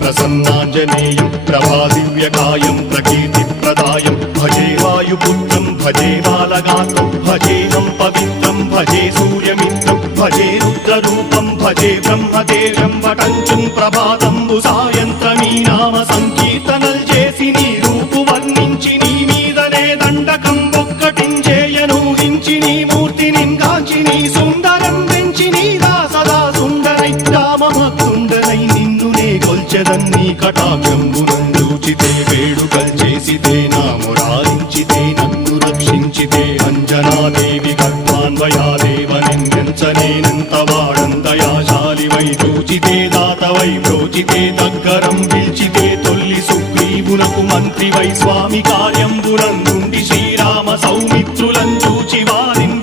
ప్రసన్నాంజనేయం ప్రభాదివ్యకాయం ప్రకీర్తిప్రదాయం భజే వాయుపుత్రం భజే బాలగాత్రం భజేహం పవిత్రం భజే సూర్యమిత్రం భజే రుద్రరూపం భజే బ్రహ్మదేవం వటంచుం ప్రభాతంబు సాయంత్రమీ నామ సంకీర్తనల్ చేసి నీ రూపు వర్ణించి నీ మీదనే దండకం ఒక్కటించేయనూహించి నీ మూర్తిని కాంచి నీ సుందరం పెంచి నీదా సదా సుందరై రామభక్తుండనై నిన్నునే కొల్చెదన్నీ కటాక్షంబునందూచితే వేడుకల్ చేసితే నా మురారించితే నన్ను రక్షించితే అంజనాదేవి గర్భాన్వయాదేవనెంచనేనంత వాడందయాశాలివై చూచితే దాతవై బ్రోచితే దగ్గరం పిల్చితే తొల్లి సుగ్రీవునకు మంత్రివై స్వామి కార్యంబునందుండి శ్రీరామ సౌమిత్రులం చూచి వారిన్